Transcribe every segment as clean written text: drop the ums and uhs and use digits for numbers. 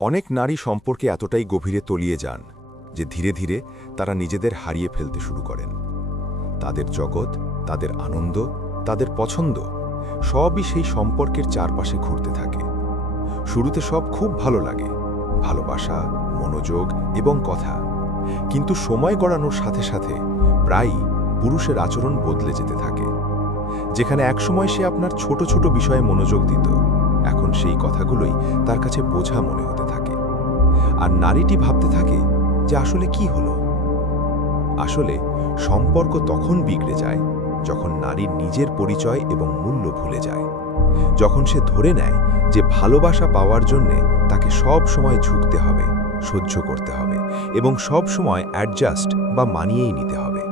অনেক নারী সম্পর্কে এতটাই গভীরে তলিয়ে যান যে ধীরে ধীরে তারা নিজেদের হারিয়ে ফেলতে শুরু করেন। তাদের জগৎ, তাদের আনন্দ, তাদের পছন্দ সবই সেই সম্পর্কের চারপাশে ঘুরতে থাকে। শুরুতে সব খুব ভালো লাগে, ভালোবাসা, মনোযোগ এবং কথা। কিন্তু সময় গড়ানোর সাথে সাথে প্রায়ই পুরুষের আচরণ বদলে যেতে থাকে। যেখানে একসময় সে আপনার ছোট ছোট বিষয়ে মনোযোগ দিত, এখন সেই কথাগুলোই তার কাছে বোঝা মনে হতে থাকে। আর নারীটি ভাবতে থাকে যে আসলে কি হলো। আসলে সম্পর্ক তখন বিগড়ে যায় যখন নারীর নিজের পরিচয় এবং মূল্য ভুলে যায়, যখন সে ধরে নেয় যে ভালোবাসা পাওয়ার জন্যে তাকে সব সময় ঝুঁকতে হবে, সহ্য করতে হবে এবং সব সময় অ্যাডজাস্ট বা মানিয়েই নিতে হবে।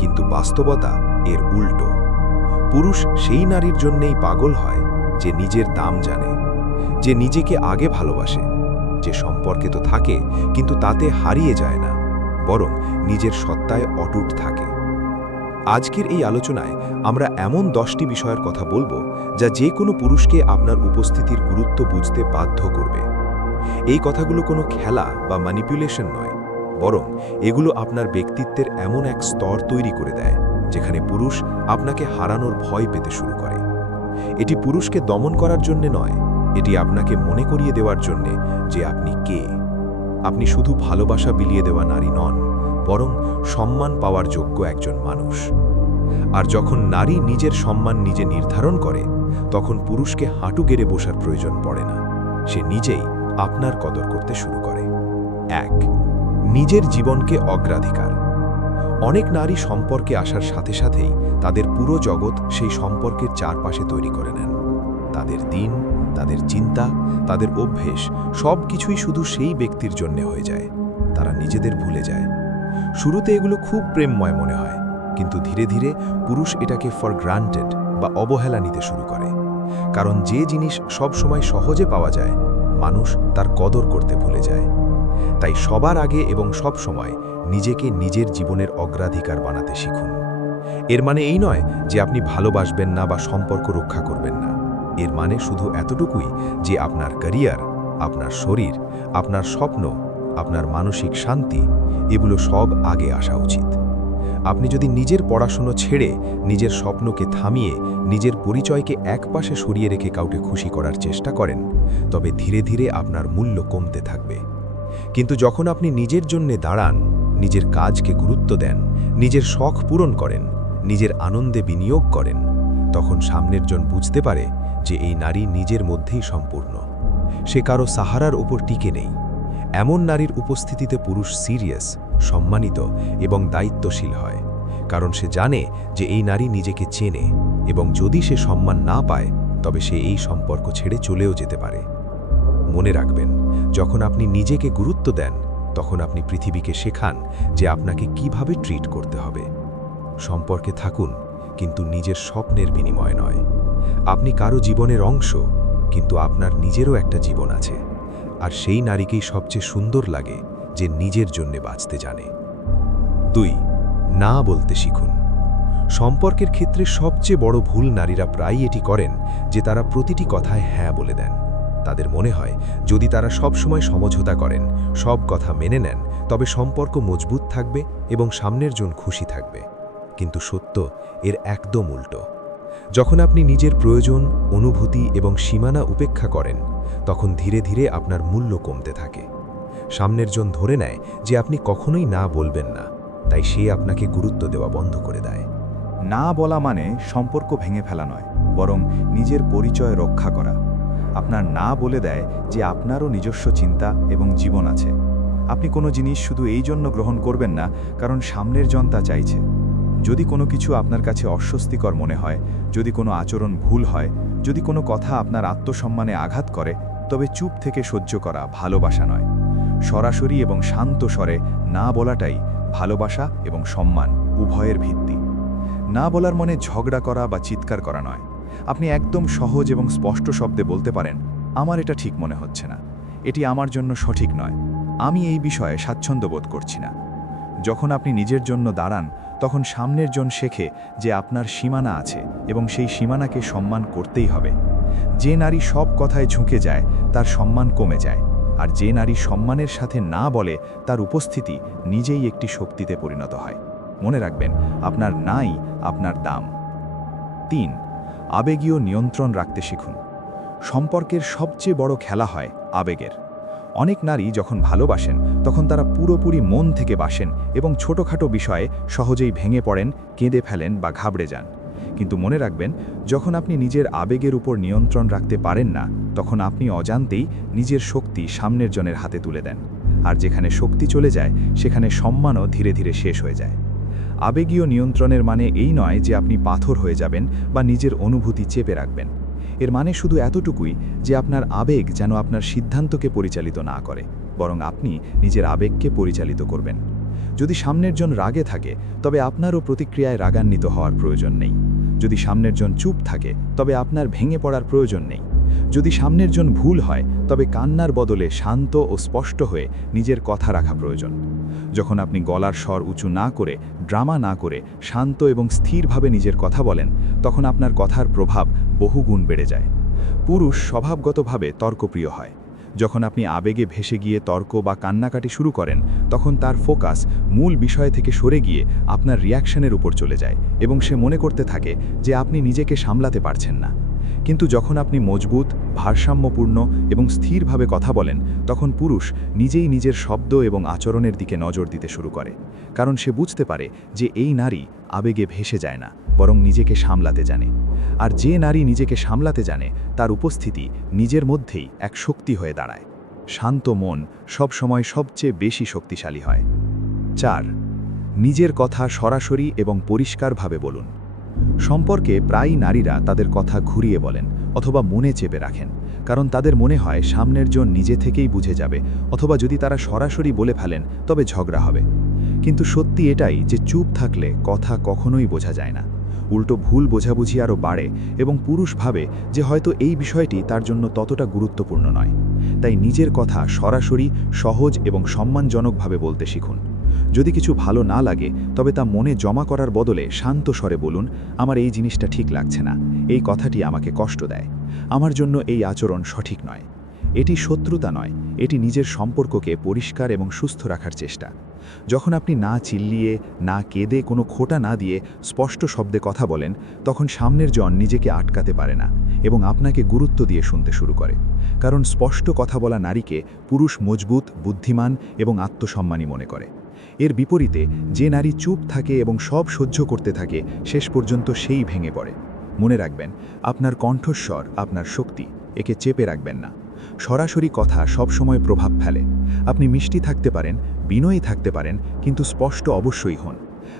কিন্তু বাস্তবতা এর উল্টো। পুরুষ সেই নারীর জন্যেই পাগল হয় যে নিজের দাম জানে, যে নিজেকে আগে ভালোবাসে, যে সম্পর্কে তো থাকে কিন্তু তাতে হারিয়ে যায় না, বরং নিজের সত্তায় অটুট থাকে। আজকের এই আলোচনায় আমরা এমন 10টি বিষয়ের কথা বলবো যা যে কোনো পুরুষকে আপনার উপস্থিতির গুরুত্ব বুঝতে বাধ্য করবে। এই কথাগুলো কোনো খেলা বা ম্যানিপুলেশন নয়, বরং এগুলো আপনার ব্যক্তিত্বের এমন এক স্তর তৈরি করে দেয় যেখানে পুরুষ আপনাকে হারানোর ভয় পেতে শুরু করে। এটি পুরুষকে দমন করার জন্যে নয়, এটি আপনাকে মনে করিয়ে দেওয়ার জন্যে যে আপনি কে। আপনি শুধু ভালোবাসা বিলিয়ে দেওয়া নারী নন, বরং সম্মান পাওয়ার যোগ্য একজন মানুষ। আর যখন নারী নিজের সম্মান নিজে নির্ধারণ করে, তখন পুরুষকে হাঁটু গেড়ে বসার প্রয়োজন পড়ে না। সে নিজেই আপনার কদর করতে শুরু করে। 1. নিজের জীবনকে অগ্রাধিকার। অনেক নারী সম্পর্কে আসার সাথে সাথেই তাদের পুরো জগৎ সেই সম্পর্কের চারপাশে তৈরি করে নেন। তাদের দিন, তাদের চিন্তা, তাদের অভ্যেস সব কিছুই শুধু সেই ব্যক্তির জন্য হয়ে যায়। তারা নিজেদের ভুলে যায়। শুরুতে এগুলো খুব প্রেমময় মনে হয়, কিন্তু ধীরে ধীরে পুরুষ এটাকে ফর গ্রান্টেড বা অবহেলা নিতে শুরু করে। কারণ যে জিনিস সব সময় সহজে পাওয়া যায়, মানুষ তার কদর করতে ভুলে যায়। তাই সবার আগে এবং সব সময় নিজেকে নিজের জীবনের অগ্রাধিকার বানাতে শিখুন। এর মানে এই নয় যে আপনি ভালোবাসবেন না বা সম্পর্ক রক্ষা করবেন না। এর মানে শুধু এতটুকুই যে আপনার ক্যারিয়ার, আপনার শরীর, আপনার স্বপ্ন, আপনার মানসিক শান্তি এগুলো সব আগে আসা উচিত। আপনি যদি নিজের পড়াশুনো ছেড়ে নিজের স্বপ্নকে থামিয়ে নিজের পরিচয়কে একপাশে সরিয়ে রেখে কাউকে খুশি করার চেষ্টা করেন, তবে ধীরে ধীরে আপনার মূল্য কমতে থাকবে। কিন্তু যখন আপনি নিজের জন্যে দাঁড়ান, নিজের কাজকে গুরুত্ব দেন, নিজের শখ পূরণ করেন, নিজের আনন্দে বিনিয়োগ করেন, তখন সামনের জন বুঝতে পারে যে এই নারী নিজের মধ্যেই সম্পূর্ণ। সে কারো সাহারার উপর টিকে নেই। এমন নারীর উপস্থিতিতে পুরুষ সিরিয়াস, সম্মানিত এবং দায়িত্বশীল হয়, কারণ সে জানে যে এই নারী নিজেকে চেনে এবং যদি সে সম্মান না পায় তবে সে এই সম্পর্ক ছেড়ে চলেও যেতে পারে। মনে রাখবেন, যখন আপনি নিজেকে গুরুত্ব দেন, তখন আপনি পৃথিবীকে শেখান যে আপনাকে কিভাবে ট্রিট করতে হবে। সম্পর্কে থাকুন, কিন্তু নিজের স্বপ্নের বিনিময় নয়। আপনি কারো জীবনের অংশ, কিন্তু আপনার নিজেরও একটা জীবন আছে। আর সেই নারীকেই সবচেয়ে সুন্দর লাগে যে নিজের জন্যে বাঁচতে জানে। 2. না বলতে শিখুন। সম্পর্কের ক্ষেত্রে সবচেয়ে বড় ভুল নারীরা প্রায়ই এটি করেন যে তারা প্রতিটি কথায় হ্যাঁ বলে দেন। তাদের মনে হয় যদি তারা সব সময় সমঝোতা করেন, সব কথা মেনে নেন, তবে সম্পর্ক মজবুত থাকবে এবং সামনের জন খুশি থাকবে। কিন্তু সত্য এর একদম উল্টো। যখন আপনি নিজের প্রয়োজন, অনুভূতি এবং সীমানা উপেক্ষা করেন, তখন ধীরে ধীরে আপনার মূল্য কমতে থাকে। সামনের জন ধরে নেয় যে আপনি কখনোই না বলবেন না, তাই সে আপনাকে গুরুত্ব দেওয়া বন্ধ করে দেয়। না বলা মানে সম্পর্ক ভেঙে ফেলা নয়, বরং নিজের পরিচয় রক্ষা করা। আপনার না বলে দেয় যে আপনারও নিজস্ব চিন্তা এবং জীবন আছে। আপনি কোনো জিনিস শুধু এই জন্য গ্রহণ করবেন না কারণ সামনের জন তা চাইছে। যদি কোনো কিছু আপনার কাছে অস্বস্তিকর মনে হয়, যদি কোনো আচরণ ভুল হয়, যদি কোনো কথা আপনার আত্মসম্মানে আঘাত করে, তবে চুপ থেকে সহ্য করা ভালোবাসা নয়। সরাসরি এবং শান্ত স্বরে না বলাটাই ভালোবাসা এবং সম্মান উভয়ের ভিত্তি। না বলার মনে ঝগড়া করা বা চিৎকার করা নয়। আপনি একদম সহজ এবং স্পষ্ট শব্দে বলতে পারেন, আমার এটা ঠিক মনে হচ্ছে না, এটি আমার জন্য সঠিক নয়, আমি এই বিষয়ে স্বাচ্ছন্দ্য বোধ করছি না। যখন আপনি নিজের জন্য দাঁড়ান, তখন সামনের জন শেখে যে আপনার সীমানা আছে এবং সেই সীমানাকে সম্মান করতেই হবে। যে নারী সব কথায় ঝুঁকে যায়, তার সম্মান কমে যায়। আর যে নারী সম্মানের সাথে না বলে তার উপস্থিতি নিজেই একটি শক্তিতে পরিণত হয়। মনে রাখবেন, আপনার নাই আপনার দাম। 3. আবেগীয় নিয়ন্ত্রণ রাখতে শিখুন। সম্পর্কের সবচেয়ে বড় খেলা হয় আবেগের। অনেক নারী যখন ভালোবাসেন তখন তারা পুরোপুরি মন থেকে বাসেন এবং ছোটখাটো বিষয়ে সহজেই ভেঙে পড়েন, কেঁদে ফেলেন বা ঘাবড়ে যান। কিন্তু মনে রাখবেন, যখন আপনি নিজের আবেগের উপর নিয়ন্ত্রণ রাখতে পারেন না, তখন আপনি অজান্তেই নিজের শক্তি সামনের জনের হাতে তুলে দেন। আর যেখানে শক্তি চলে যায় সেখানে সম্মানও ধীরে ধীরে শেষ হয়ে যায়। আবেগীয় নিয়ন্ত্রণের মানে এই নয় যে আপনি পাথর হয়ে যাবেন বা নিজের অনুভূতি চেপে রাখবেন। এর মানে শুধু এতটুকুই যে আপনার আবেগ যেন আপনার সিদ্ধান্তকে পরিচালিত না করে, বরং আপনি নিজের আবেগকে পরিচালিত করবেন। যদি সামনের জন রাগে থাকে, তবে আপনারও প্রতিক্রিয়ায় রাগান্বিত হওয়ার প্রয়োজন নেই। যদি সামনের জন চুপ থাকে, তবে আপনার ভেঙে পড়ার প্রয়োজন নেই। যদি সামনের জন ভুল হয়, তবে কান্নার বদলে শান্ত ও স্পষ্ট হয়ে নিজের কথা রাখা প্রয়োজন। যখন আপনি গলার স্বর উঁচু না করে, ড্রামা না করে শান্ত এবং স্থিরভাবে নিজের কথা বলেন, তখন আপনার কথার প্রভাব বহুগুণ বেড়ে যায়। পুরুষ স্বভাবগতভাবে তর্কপ্রিয় হয়। যখন আপনি আবেগে ভেসে গিয়ে তর্ক বা কান্নাকাটি শুরু করেন, তখন তার ফোকাস মূল বিষয় থেকে সরে গিয়ে আপনার রিয়াকশনের উপর চলে যায় এবং সে মনে করতে থাকে যে আপনি নিজেকে সামলাতে পারছেন না। কিন্তু যখন আপনি মজবুত, ভারসাম্যপূর্ণ এবং স্থিরভাবে কথা বলেন, তখন পুরুষ নিজেই নিজের শব্দ এবং আচরণের দিকে নজর দিতে শুরু করে, কারণ সে বুঝতে পারে যে এই নারী আবেগে ভেসে যায় না, বরং নিজেকে সামলাতে জানে। আর যে নারী নিজেকে সামলাতে জানে, তার উপস্থিতি নিজের মধ্যেই এক শক্তি হয়ে দাঁড়ায়। শান্ত মন সবসময় সবচেয়ে বেশি শক্তিশালী হয়। 4. নিজের কথা সরাসরি এবং পরিষ্কারভাবে বলুন। সম্পর্কে প্রায়ই নারীরা তাদের কথা ঘুরিয়ে বলেন অথবা মনে চেপে রাখেন, কারণ তাদের মনে হয় সামনের জন নিজে থেকেই বুঝে যাবে, অথবা যদি তারা সরাসরি বলে ফেলেন তবে ঝগড়া হবে। কিন্তু সত্যি এটাই যে চুপ থাকলে কথা কখনোই বোঝা যায় না। উল্টো ভুল বোঝাবুঝি আরও বাড়ে এবং পুরুষ ভাবে যে হয়তো এই বিষয়টি তার জন্য ততটা গুরুত্বপূর্ণ নয়। তাই নিজের কথা সরাসরি, সহজ এবং সম্মানজনকভাবে বলতে শিখুন। যদি কিছু ভালো না লাগে, তবে তা মনে জমা করার বদলে শান্ত স্বরে বলুন, আমার এই জিনিসটা ঠিক লাগছে না, এই কথাটি আমাকে কষ্ট দেয়, আমার জন্য এই আচরণ সঠিক নয়। এটি শত্রুতা নয়, এটি নিজের সম্পর্ককে পরিষ্কার এবং সুস্থ রাখার চেষ্টা। যখন আপনি না চিল্লিয়ে, না কেঁদে, কোনো খোঁটা না দিয়ে স্পষ্ট শব্দে কথা বলেন, তখন সামনের জন নিজেকে আটকাতে পারে না এবং আপনাকে গুরুত্ব দিয়ে শুনতে শুরু করে। কারণ স্পষ্ট কথা বলা নারীকে পুরুষ মজবুত, বুদ্ধিমান এবং আত্মসম্মানী মনে করে। এর বিপরীতে যে নারী চুপ থাকে এবং সব সহ্য করতে থাকে, শেষ পর্যন্ত সেই ভেঙে পড়ে। মনে রাখবেন, আপনার কণ্ঠস্বর আপনার শক্তি, একে চেপে রাখবেন না। সরাসরি কথা সবসময় প্রভাব ফেলে। আপনি মিষ্টি থাকতে পারেন, বিনয়ী থাকতে পারেন, কিন্তু স্পষ্ট অবশ্যই হন।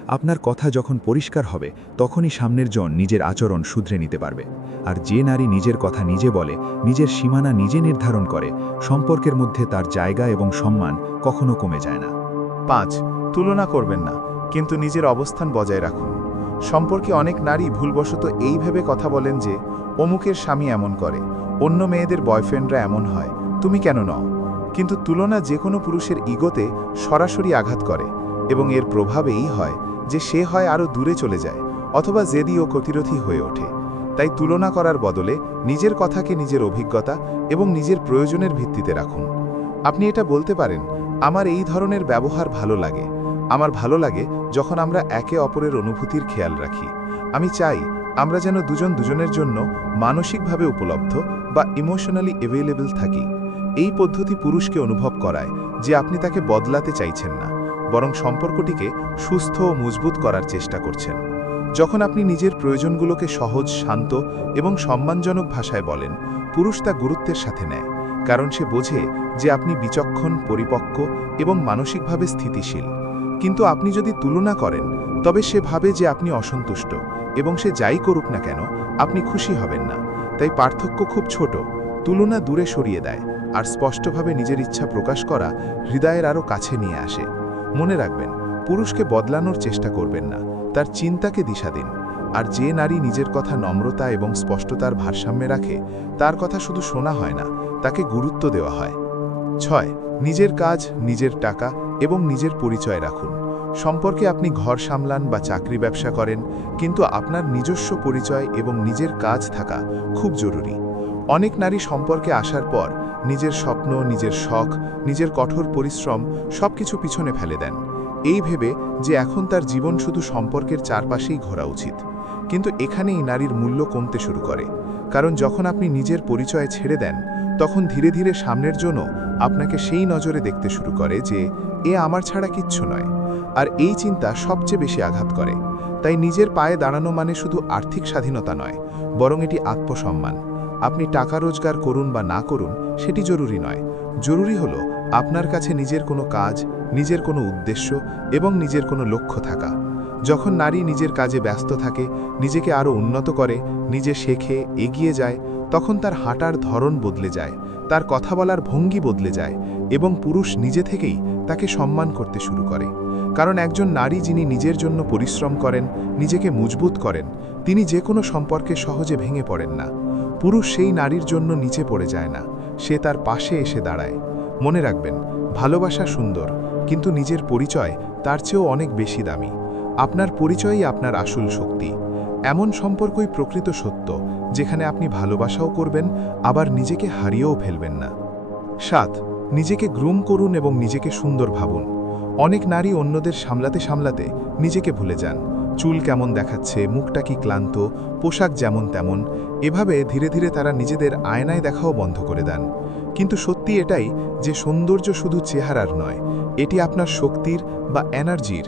আপনার কথা যখন পরিষ্কার হবে, তখনই সামনের জন নিজের আচরণ শুধরে নিতে পারবে। আর যে নারী নিজের কথা নিজে বলে, নিজের সীমানা নিজে নির্ধারণ করে, সম্পর্কের মধ্যে তার জায়গা এবং সম্মান কখনো কমে যায় না। 5. তুলনা করবেন না, কিন্তু নিজের অবস্থান বজায় রাখুন। সম্পর্কে অনেক নারী ভুলবশত এই ভেবে কথা বলেন যে অমুকের স্বামী এমন করে, অন্য মেয়েদের বয়ফ্রেন্ডরা এমন হয়, তুমি কেন নও? কিন্তু তুলনা যে কোনো পুরুষের ইগোতে সরাসরি আঘাত করে এবং এর প্রভাব এই হয় যে সে হয় আরও দূরে চলে যায় অথবা জেদি ও প্রতিরোধী হয়ে ওঠে। তাই তুলনা করার বদলে নিজের কথাকে নিজের অভিজ্ঞতা এবং নিজের প্রয়োজনের ভিত্তিতে রাখুন। আপনি এটা বলতে পারেন, আমার এই ধরনের ব্যবহার ভালো লাগে, আমার ভালো লাগে যখন আমরা একে অপরের অনুভূতির খেয়াল রাখি। আমি চাই আমরা যেন দুজন দুজনের জন্য মানসিকভাবে উপলব্ধ বা ইমোশনালি অ্যাভেলেবল থাকি। এই পদ্ধতি পুরুষকে অনুভব করায় যে আপনি তাকে বদলাতে চাইছেন না, বরং সম্পর্কটিকে সুস্থ ও মজবুত করার চেষ্টা করছেন। যখন আপনি নিজের প্রয়োজনগুলোকে সহজ, শান্ত এবং সম্মানজনক ভাষায় বলেন, পুরুষ তা গুরুত্বের সাথে নেয়, কারণ সে বোঝে যে আপনি বিচক্ষণ, পরিপক্ক এবং মানসিকভাবে স্থিতিশীল। কিন্তু আপনি যদি তুলনা করেন, তবে সে ভাবে যে আপনি অসন্তুষ্ট এবং সে যাই করুক না কেন আপনি খুশি হবেন না। তাই পার্থক্য খুব ছোট, তুলনা দূরে সরিয়ে দেয়, আর স্পষ্টভাবে নিজের ইচ্ছা প্রকাশ করা হৃদয়ের আরও কাছে নিয়ে আসে। মনে রাখবেন, পুরুষকে বদলানোর চেষ্টা করবেন না, তার চিন্তাকে দিশা দিন। আর যে নারী নিজের কথা নম্রতা এবং স্পষ্টতার ভারসাম্যে রাখে, তার কথা শুধু শোনা হয় না, তাকে গুরুত্ব দেওয়া হয়। 6. নিজের কাজ, নিজের টাকা এবং নিজের পরিচয় রাখুন। সম্পর্কে আপনি ঘর সামলান বা চাকরি ব্যবসা করেন, কিন্তু আপনার নিজস্ব পরিচয় এবং নিজের কাজ থাকা খুব জরুরি। অনেক নারী সম্পর্কে আসার পর নিজের স্বপ্ন, নিজের শখ, নিজের কঠোর পরিশ্রম সবকিছু পিছনে ফেলে দেন, এই ভেবে যে এখন তার জীবন শুধু সম্পর্কের চারপাশেই ঘোরা উচিত। কিন্তু এখানেই নারীর মূল্য কমতে শুরু করে, কারণ যখন আপনি নিজের পরিচয় ছেড়ে দেন, তখন ধীরে ধীরে সামনের জন্য আপনাকে সেই নজরে দেখতে শুরু করে যে এ আমার ছাড়া কিচ্ছু নয়। আর এই চিন্তা সবচেয়ে বেশি আঘাত করে। তাই নিজের পায়ে দাঁড়ানো মানে শুধু আর্থিক স্বাধীনতা নয়, বরং এটি আত্মসম্মান। আপনি টাকা রোজগার করুন বা না করুন সেটি জরুরি নয়। জরুরি হলো আপনার কাছে নিজের কোনো কাজ, নিজের কোনো উদ্দেশ্য এবং নিজের কোনো লক্ষ্য থাকা। যখন নারী নিজের কাজে ব্যস্ত থাকে, নিজেকে আরও উন্নত করে, নিজে শেখে, এগিয়ে যায়, তখন তার হাঁটার ধরন বদলে যায়, তার কথা বলার ভঙ্গি বদলে যায় এবং পুরুষ নিজে থেকেই তাকে সম্মান করতে শুরু করে। কারণ একজন নারী যিনি নিজের জন্য পরিশ্রম করেন, নিজেকে মজবুত করেন, তিনি যে কোনো সম্পর্কে সহজে ভেঙে পড়েন না। পুরুষ সেই নারীর জন্য নিচে পড়ে যায় না, সে তার পাশে এসে দাঁড়ায়। মনে রাখবেন, ভালোবাসা সুন্দর, কিন্তু নিজের পরিচয় তার চেয়েও অনেক বেশি দামি। আপনার পরিচয়ই আপনার আসল শক্তি। এমন সম্পর্কই প্রকৃত সত্য, যেখানে আপনি ভালোবাসাও করবেন, আবার নিজেকে হারিয়েও ফেলবেন না। 7. নিজেকে গ্রুম করুন এবং নিজেকে সুন্দর ভাবুন। অনেক নারী অন্যদের সামলাতে সামলাতে নিজেকে ভুলে যান। চুল কেমন দেখাচ্ছে, মুখটা কি ক্লান্ত, পোশাক যেমন তেমন, এভাবে ধীরে ধীরে তারা নিজেদের আয়নায় দেখাও বন্ধ করে দেন। কিন্তু সত্যি এটাই যে সৌন্দর্য শুধু চেহারার নয়, এটি আপনার শক্তির বা এনার্জির।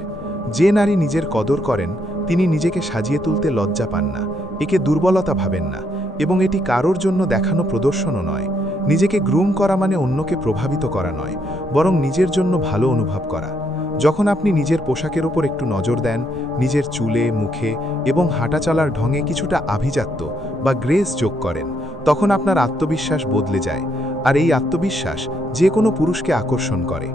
যে নারী নিজের কদর করেন, তিনি নিজেকে সাজিয়ে তুলতে লজ্জা পান না, একে দুর্বলতা ভাবেন না, এবং এটি কারোর জন্য দেখানো প্রদর্শনও নয়। নিজেকে গ্রুম করা মানে অন্যকে প্রভাবিত করা নয়, বরং নিজের জন্য ভালো অনুভব করা। যখন আপনি নিজের পোশাকের ওপর একটু নজর দেন, নিজের চুলে, মুখে এবং হাঁটা চলার ঢঙে কিছুটা আভিজাত্য বা গ্রেস যোগ করেন, তখন আপনার আত্মবিশ্বাস বদলে যায়। আর এই আত্মবিশ্বাস যে কোনো পুরুষকে আকর্ষণ করে।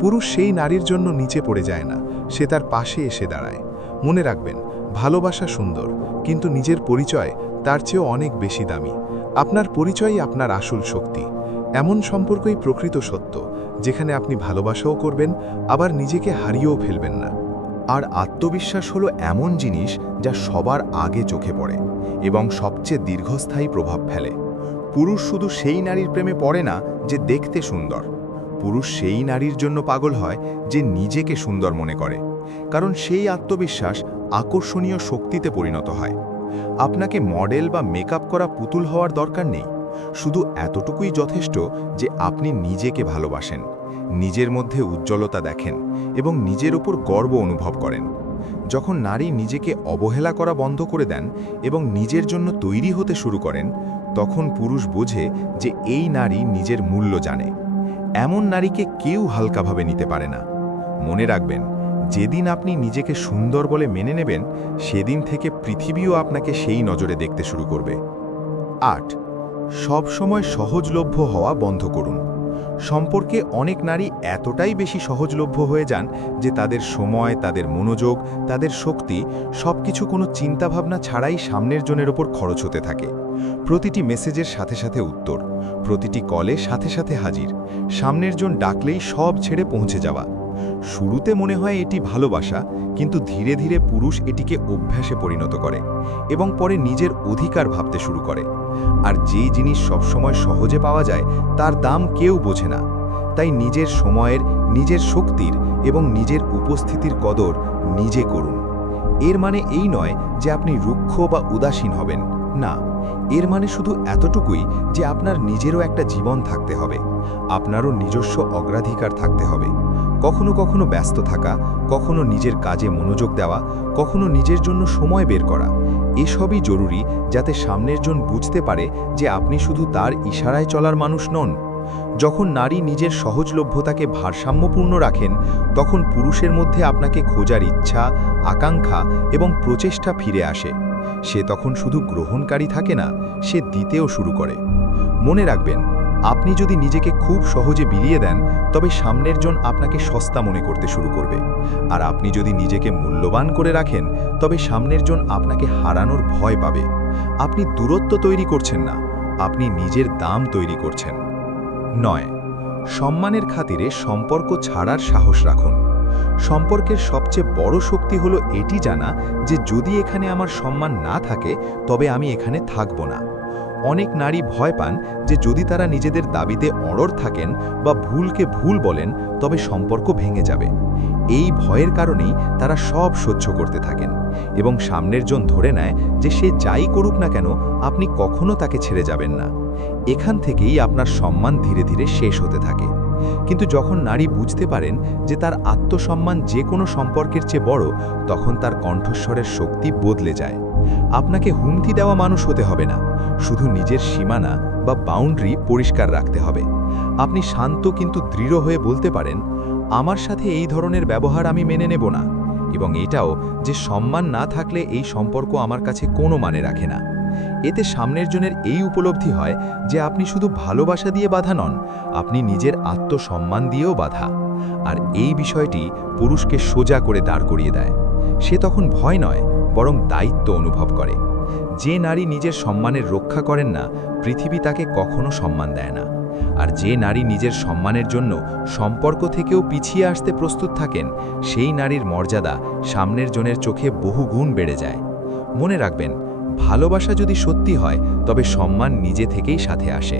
পুরুষ সেই নারীর জন্য নিচে পড়ে যায় না, সে তার পাশে এসে দাঁড়ায়। মনে রাখবেন, ভালোবাসা সুন্দর, কিন্তু নিজের পরিচয় তার চেয়েও অনেক বেশি দামি। আপনার পরিচয়ই আপনার আসল শক্তি। এমন সম্পর্কই প্রকৃত সত্য, যেখানে আপনি ভালোবাসাও করবেন, আবার নিজেকে হারিয়েও ফেলবেন না। আর আত্মবিশ্বাস হলো এমন জিনিস যা সবার আগে চোখে পড়ে এবং সবচেয়ে দীর্ঘস্থায়ী প্রভাব ফেলে। পুরুষ শুধু সেই নারীর প্রেমে পড়ে না যে দেখতে সুন্দর, পুরুষ সেই নারীর জন্য পাগল হয় যে নিজেকে সুন্দর মনে করে, কারণ সেই আত্মবিশ্বাস আকর্ষণীয় শক্তিতে পরিণত হয়। আপনাকে মডেল বা মেকআপ করা পুতুল হওয়ার দরকার নেই, শুধু এতটুকুই যথেষ্ট যে আপনি নিজেকে ভালোবাসেন, নিজের মধ্যে উজ্জ্বলতা দেখেন এবং নিজের উপর গর্ব অনুভব করেন। যখন নারী নিজেকে অবহেলা করা বন্ধ করে দেন এবং নিজের জন্য তৈরি হতে শুরু করেন, তখন পুরুষ বোঝে যে এই নারী নিজের মূল্য জানে। এমন নারীকে কেউ হালকাভাবে নিতে পারে না। মনে রাখবেন, যেদিন আপনি নিজেকে সুন্দর বলে মেনে নেবেন, সেদিন থেকে পৃথিবীও আপনাকে সেই নজরে দেখতে শুরু করবে। 8. সবসময় সহজলভ্য হওয়া বন্ধ করুন। সম্পর্কে অনেক নারী এতটাই বেশি সহজলভ্য হয়ে যান যে তাদের সময়, তাদের মনোযোগ, তাদের শক্তি সবকিছু কোনো চিন্তাভাবনা ছাড়াই সামনের জনের ওপর খরচ হতে থাকে। প্রতিটি মেসেজের সাথে সাথে উত্তর, প্রতিটি কলে সাথে সাথে হাজির, সামনের জন ডাকলেই সব ছেড়ে পৌঁছে যাওয়া। শুরুতে মনে হয় এটি ভালোবাসা, কিন্তু ধীরে ধীরে পুরুষ এটিকে অভ্যাসে পরিণত করে এবং পরে নিজের অধিকার ভাবতে শুরু করে। আর যেই জিনিস সবসময় সহজে পাওয়া যায় তার দাম কেউ বোঝে না। তাই নিজের সময়ের, নিজের শক্তির এবং নিজের উপস্থিতির কদর নিজে করুন। এর মানে এই নয় যে আপনি রুক্ষ বা উদাসীন হবেন, না, এর মানে শুধু এতটুকুই যে আপনার নিজেরও একটা জীবন থাকতে হবে, আপনারও নিজস্ব অগ্রাধিকার থাকতে হবে। কখনো কখনো ব্যস্ত থাকা, কখনো নিজের কাজে মনোযোগ দেওয়া, কখনো নিজের জন্য সময় বের করা, এসবই জরুরি, যাতে সামনের জন বুঝতে পারে যে আপনি শুধু তার ইশারায় চলার মানুষ নন। যখন নারী নিজের সহজলভ্যতাকে ভারসাম্যপূর্ণ রাখেন, তখন পুরুষের মধ্যে আপনাকে খোঁজার ইচ্ছা, আকাঙ্ক্ষা এবং প্রচেষ্টা ফিরে আসে। সে তখন শুধু গ্রহণকারী থাকে না, সে দিতেও শুরু করে। মনে রাখবেন, আপনি যদি নিজেকে খুব সহজে বিলিয়ে দেন, তবে সামনের জন আপনাকে সস্তা মনে করতে শুরু করবে। আর আপনি যদি নিজেকে মূল্যবান করে রাখেন, তবে সামনের জন আপনাকে হারানোর ভয় পাবে। আপনি দূরত্ব তৈরি করছেন না, আপনি নিজের দাম তৈরি করছেন। 9. সম্মানের খাতিরে সম্পর্ক ছাড়ার সাহস রাখুন। সম্পর্কের সবচেয়ে বড় শক্তি হলো এটি জানা যে যদি এখানে আমার সম্মান না থাকে, তবে আমি এখানে থাকব না। অনেক নারী ভয় পান যে যদি তারা নিজেদের দাবিতে অড়র থাকেন বা ভুলকে ভুল বলেন তবে সম্পর্ক ভেঙে যাবে। এই ভয়ের কারণেই তারা সব সহ্য করতে থাকেন এবং সামনের জন ধরে নেয় যে সে যাই করুক না কেন আপনি কখনো তাকে ছেড়ে যাবেন না। এখান থেকেই আপনার সম্মান ধীরে ধীরে শেষ হতে থাকে। কিন্তু যখন নারী বুঝতে পারেন যে তার আত্মসম্মান যে কোনো সম্পর্কের চেয়ে বড়, তখন তার কণ্ঠস্বরের শক্তি বদলে যায়। আপনাকে হুমকি দেওয়া মানুষ হতে হবে না, শুধু নিজের সীমানা বা বাউন্ডারি পরিষ্কার রাখতে হবে। আপনি শান্ত কিন্তু দৃঢ় হয়ে বলতে পারেন, আমার সাথে এই ধরনের ব্যবহার আমি মেনে নেব না, এবং এটাও যে সম্মান না থাকলে এই সম্পর্ক আমার কাছে কোনো মানে রাখে না। এতে সামনের জনের এই উপলব্ধি হয় যে আপনি শুধু ভালোবাসা দিয়ে বাধা নন, আপনি নিজের আত্মসম্মান দিয়েও বাধা। আর এই বিষয়টি পুরুষকে সোজা করে দাঁড় করিয়ে দেয়। সে তখন ভয় নয়, বরং দায়িত্ব অনুভব করে। যে নারী নিজের সম্মানের রক্ষা করেন না, পৃথিবী তাকে কখনো সম্মান দেয় না। আর যে নারী নিজের সম্মানের জন্য সম্পর্ক থেকেও পিছিয়ে আসতে প্রস্তুত থাকেন, সেই নারীর মর্যাদা সামনের জনের চোখে বহুগুণ বেড়ে যায়। মনে রাখবেন, ভালোবাসা যদি সত্যি হয় তবে সম্মান নিজে থেকেই সাথে আসে।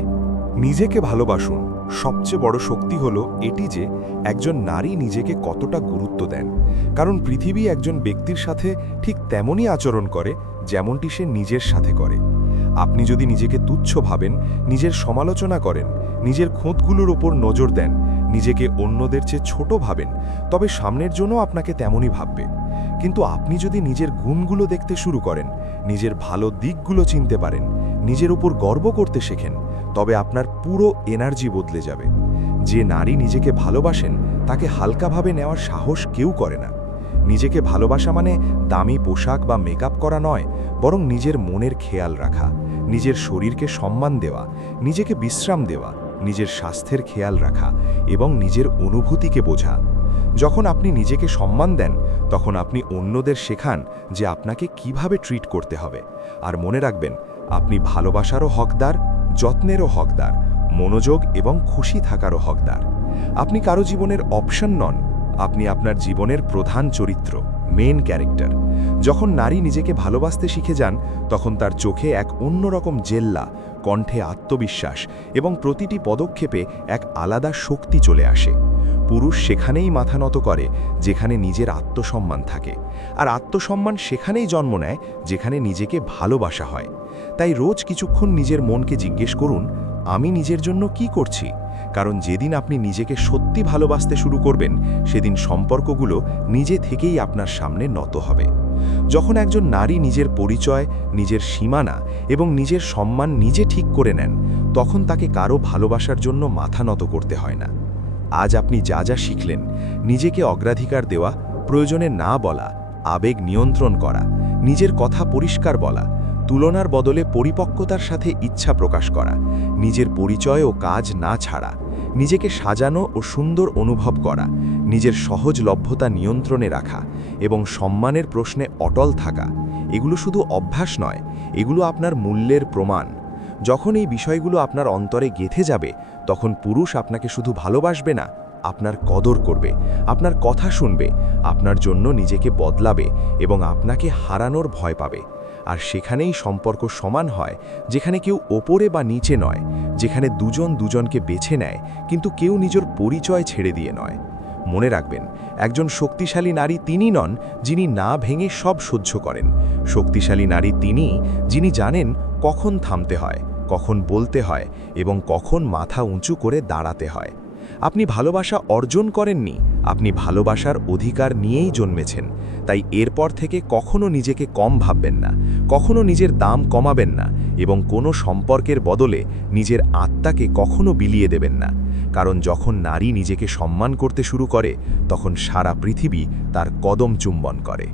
নিজেকে ভালোবাসুন। সবচেয়ে বড় শক্তি হলো এটি যে একজন নারী নিজেকে কতটা গুরুত্ব দেন, কারণ পৃথিবী একজন ব্যক্তির সাথে ঠিক তেমনই আচরণ করে যেমনটি সে নিজের সাথে করে। আপনি যদি নিজেকে তুচ্ছ ভাবেন, নিজের সমালোচনা করেন, নিজের খুঁতগুলোর ওপর নজর দেন, নিজেকে অন্যদের চেয়ে ছোট ভাবেন, তবে সামনের জন্য আপনাকে তেমনই ভাববে। কিন্তু আপনি যদি নিজের গুণগুলো দেখতে শুরু করেন, নিজের ভালো দিকগুলো চিনতে পারেন, নিজের উপর গর্ব করতে শেখেন, তবে আপনার পুরো এনার্জি বদলে যাবে। যে নারী নিজেকে ভালোবাসেন তাকে হালকাভাবে নেওয়ার সাহস কেউ করে না। নিজেকে ভালোবাসা মানে দামি পোশাক বা মেকআপ করা নয়, বরং নিজের মনের খেয়াল রাখা, নিজের শরীরকে সম্মান দেওয়া, নিজেকে বিশ্রাম দেওয়া, নিজের স্বাস্থ্যের খেয়াল রাখা এবং নিজের অনুভূতিকে বোঝা। যখন আপনি নিজেকে সম্মান দেন, তখন আপনি অন্যদের শেখান যে আপনাকে কিভাবে ট্রিট করতে হবে। আর মনে রাখবেন, আপনি ভালোবাসারও হকদার, যত্নেরও হকদার, মনোযোগ এবং খুশি থাকারও হকদার। আপনি কারো জীবনের অপশন নন, আপনি আপনার জীবনের প্রধান চরিত্র, মেন ক্যারেক্টার। যখন নারী নিজেকে ভালোবাসতে শিখে যান, তখন তার চোখে এক অন্যরকম জেল্লা, কণ্ঠে আত্মবিশ্বাস এবং প্রতিটি পদক্ষেপে এক আলাদা শক্তি চলে আসে। পুরুষ সেখানেই মাথা নত করে যেখানে নিজের আত্মসম্মান থাকে, আর আত্মসম্মান সেখানেই জন্ম নেয় যেখানে নিজেকে ভালোবাসা হয়। তাই রোজ কিছুক্ষণ নিজের মনকে জিজ্ঞেস করুন, আমি নিজের জন্য কি করছি? কারণ যেদিন আপনি নিজেকে সত্যি ভালোবাসতে শুরু করবেন, সেদিন সম্পর্কগুলো নিজে থেকেই আপনার সামনে নত হবে। যখন একজন নারী নিজের পরিচয়, নিজের সীমানা এবং নিজের সম্মান নিজে ঠিক করে নেন, তখন তাকে কারো ভালোবাসার জন্য মাথা নত করতে হয় না। আজ আপনি যা যা শিখলেন, নিজেকে অগ্রাধিকার দেওয়া, প্রয়োজনে না বলা, আবেগ নিয়ন্ত্রণ করা, নিজের কথা পরিষ্কার বলা, তুলনার বদলে পরিপক্কতার সাথে ইচ্ছা প্রকাশ করা, নিজের পরিচয় ও কাজ না ছাড়া, নিজেকে সাজানো ও সুন্দর অনুভব করা, নিজের সহজলভ্যতা নিয়ন্ত্রণে রাখা এবং সম্মানের প্রশ্নে অটল থাকা, এগুলো শুধু অভ্যাস নয়, এগুলো আপনার মূল্যের প্রমাণ। যখন এই বিষয়গুলো আপনার অন্তরে গেঁথে যাবে, তখন পুরুষ আপনাকে শুধু ভালোবাসবে না, আপনার কদর করবে, আপনার কথা শুনবে, আপনার জন্য নিজেকে বদলাবে এবং আপনাকে হারানোর ভয় পাবে। আর সেখানেই সম্পর্ক সমান হয়, যেখানে কেউ ওপরে বা নিচে নয়, যেখানে দুজন দুজনকে বেছে নেয়, কিন্তু কেউ নিজের পরিচয় ছেড়ে দিয়ে নয়। মনে রাখবেন, একজন শক্তিশালী নারী তিনি নন যিনি না ভেঙে সব সহ্য করেন। শক্তিশালী নারী তিনি, যিনি জানেন কখন থামতে হয়, কখন বলতে হয় এবং কখন মাথা উঁচু করে দাঁড়াতে হয়। আপনি ভালোবাসা অর্জন করেননি, আপনি ভালোবাসার অধিকার নিয়েই জন্মেছেন। তাই এরপর থেকে কখনো নিজেকে কম ভাববেন না, কখনো নিজের দাম কমাবেন না এবং কোনো সম্পর্কের বদলে নিজের আত্মাকে কখনো বিলিয়ে দেবেন না। কারণ যখন নারী নিজেকে সম্মান করতে শুরু করে, তখন সারা পৃথিবী তার কদম চুম্বন করে।